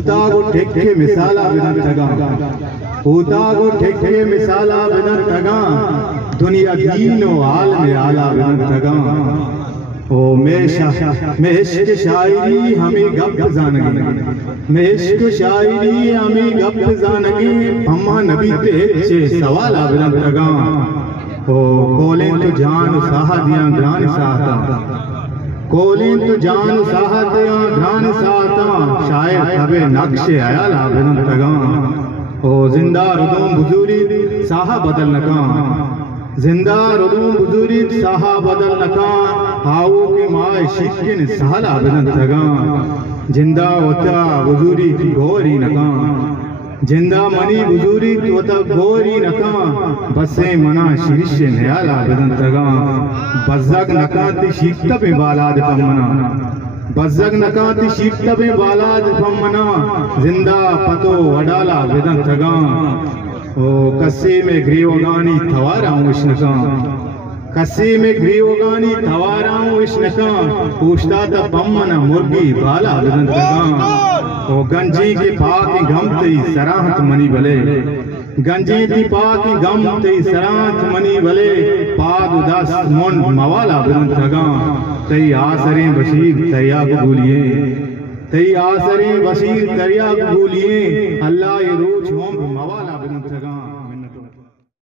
ऊता को ठेके मिसाला बिना तगा ऊता को ठेके मिसाला बिना तगा दुनिया दीनो हाल में आला बिना तगा ओ मैं इश्क शायरी हमें गप जानगी मैं इश्क शायरी हमें गप जानगी अम्मा नबी ते सवाल बिना तगा ओ कोले तो जान साहा दिया ग्रान साहता कोले तो जान साहा दिया ग्रान साहता शायद तबे नक्शे आया बिना तगा ओ जिंदा रुदूम बुजुरी साहा बदल नका जिंदा रुदूम बुजुरी साहा बदल नका हाउ के माए शिकिन साला बिना तगा जिंदा होता बुजुरी गोरी नका जिंदा मनी बुजुरी तोता गोरी नका बसे मना शीर्ष नयाला बिना तगा बज़ग नकाती शीक्ता पे बालाद पमना बज़ग नकाती शीक्ता पे बालाद पमना जिंदा पतो वडाला बिना तगा ओ कस्से में ग्रीवगानी थवारा उष्णका कस्से में ग्रीवगानी थवारा उष्णका पूछता था पम्मना मुर्गी बाला बिना तगा ओ गंजी के पाक गमते सराहत मनी भले गंजी की पाक गमते सराहत मनी भले पाक उदास मोन मवाला बिन तगा तई आसरे बशीर तैया को भूलिए तई आसरे बशीर तैया को भूलिए अल्लाह ये रोज मोम मवाला